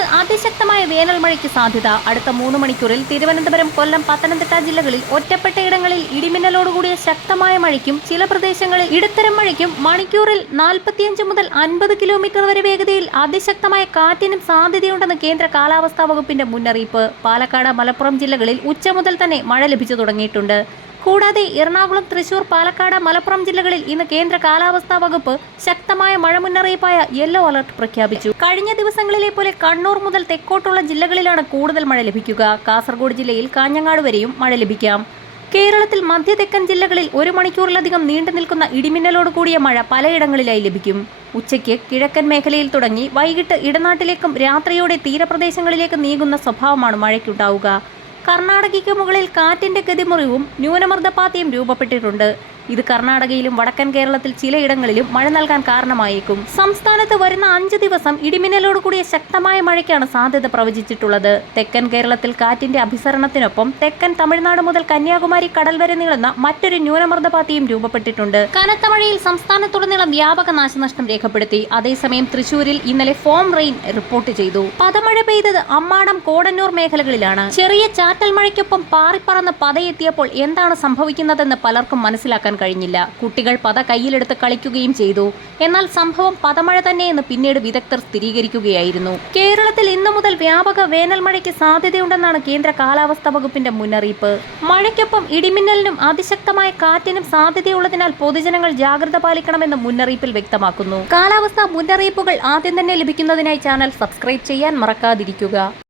സംസ്ഥാനത്ത് അതിശക്തമായ വേനൽ മഴയ്ക്ക് സാധ്യത. അടുത്ത 3 മണിക്കൂറിൽ തിരുവനന്തപുരം, കൊല്ലം, പത്തനംതിട്ട ജില്ലകളിൽ ഒറ്റപ്പെട്ടയിടങ്ങളിൽ ഇടിമിന്നലോടുകൂടിയ ശക്തമായ മഴയ്ക്കും ചില പ്രദേശങ്ങളിൽ ഇടത്തരം മഴയ്ക്കും മണിക്കൂറിൽ 45 മുതൽ 50 കിലോമീറ്റർ വരെ വേഗതയിൽ അതിശക്തമായ കാറ്റിനും സാധ്യതയുണ്ടെന്ന് കേന്ദ്ര കാലാവസ്ഥാ വകുപ്പിന്റെ മുന്നറിയിപ്പ്. പാലക്കാട്, മലപ്പുറം ജില്ലകളിൽ ഉച്ച മുതൽ തന്നെ മഴ ലഭിച്ചു തുടങ്ങിയിട്ടുണ്ട്. കൂടാതെ എറണാകുളം, തൃശൂർ, പാലക്കാട്, മലപ്പുറം ജില്ലകളിൽ ഇന്ന് കേന്ദ്ര കാലാവസ്ഥാ വകുപ്പ് ശക്തമായ മഴ മുന്നറിയിപ്പായ യെല്ലോ അലർട്ട് പ്രഖ്യാപിച്ചു. കഴിഞ്ഞ ദിവസങ്ങളിലെ പോലെ കണ്ണൂർ മുതൽ തെക്കോട്ടുള്ള ജില്ലകളിലാണ് കൂടുതൽ മഴ ലഭിക്കുക. കാസർഗോഡ് ജില്ലയിൽ കാഞ്ഞങ്ങാട് വരെയും മഴ ലഭിക്കാം. കേരളത്തിൽ മധ്യ തെക്കൻ ജില്ലകളിൽ 1 മണിക്കൂറിലധികം നീണ്ടു നിൽക്കുന്ന ഇടിമിന്നലോട് കൂടിയ മഴ പലയിടങ്ങളിലായി ലഭിക്കും. ഉച്ചയ്ക്ക് കിഴക്കൻ മേഖലയിൽ തുടങ്ങി വൈകിട്ട് ഇടനാട്ടിലേക്കും രാത്രിയോടെ തീരപ്രദേശങ്ങളിലേക്ക് നീങ്ങുന്ന സ്വഭാവമാണ് മഴയ്ക്കുണ്ടാവുക. കർണാടകയ്ക്ക് മുകളിൽ കാറ്റിന്റെ ഗതിമുറിവും ന്യൂനമർദ്ദപാതയും രൂപപ്പെട്ടിട്ടുണ്ട്. ഇത് കർണാടകയിലും വടക്കൻ കേരളത്തിൽ ചിലയിടങ്ങളിലും മഴ നൽകാൻ കാരണമായേക്കും. സംസ്ഥാനത്ത് വരുന്ന 5 ദിവസം ഇടിമിന്നലോട് കൂടിയ ശക്തമായ മഴയ്ക്കാണ് സാധ്യത പ്രവചിച്ചിട്ടുള്ളത്. തെക്കൻ കേരളത്തിൽ കാറ്റിന്റെ അഭിസരണത്തിനൊപ്പം തെക്കൻ തമിഴ്നാട് മുതൽ കന്യാകുമാരി കടൽ വരെ നീളുന്ന മറ്റൊരു ന്യൂനമർദ്ദപാതയും രൂപപ്പെട്ടിട്ടുണ്ട്. കനത്ത മഴയിൽ സംസ്ഥാനത്തുടനീളം വ്യാപക നാശനഷ്ടം രേഖപ്പെടുത്തി. അതേസമയം തൃശൂരിൽ ഇന്നലെ ഫോം റെയിൻ റിപ്പോർട്ട് ചെയ്തു. പദമഴ പെയ്തത് അമ്മാടം, കോടന്നൂർ മേഖലകളിലാണ്. ചെറിയ ചാറ്റൽ മഴയ്ക്കൊപ്പം പാറിപ്പറന്ന് പതയെത്തിയപ്പോൾ എന്താണ് സംഭവിക്കുന്നതെന്ന് പലർക്കും മനസ്സിലാക്കാൻ കഴിഞ്ഞില്ല. കുട്ടികൾ പത കയ്യിലെടുത്ത് കളിക്കുകയും ചെയ്തു. എന്നാൽ സംഭവം പദമഴ തന്നെയെന്ന് പിന്നീട് വിദഗ്ധർ സ്ഥിരീകരിക്കുകയായിരുന്നു. കേരളത്തിൽ ഇന്നു മുതൽ വ്യാപക വേനൽ മഴയ്ക്ക് സാധ്യതയുണ്ടെന്നാണ് കേന്ദ്ര കാലാവസ്ഥാ വകുപ്പിന്റെ മുന്നറിയിപ്പ്. മഴയ്ക്കൊപ്പം ഇടിമിന്നലിനും അതിശക്തമായ കാറ്റിനും സാധ്യതയുള്ളതിനാൽ പൊതുജനങ്ങൾ ജാഗ്രത പാലിക്കണമെന്ന് മുന്നറിയിപ്പിൽ വ്യക്തമാക്കുന്നു. കാലാവസ്ഥാ മുന്നറിയിപ്പുകൾ ആദ്യം തന്നെ ലഭിക്കുന്നതിനായി ചാനൽ സബ്സ്ക്രൈബ് ചെയ്യാൻ മറക്കാതിരിക്കുക.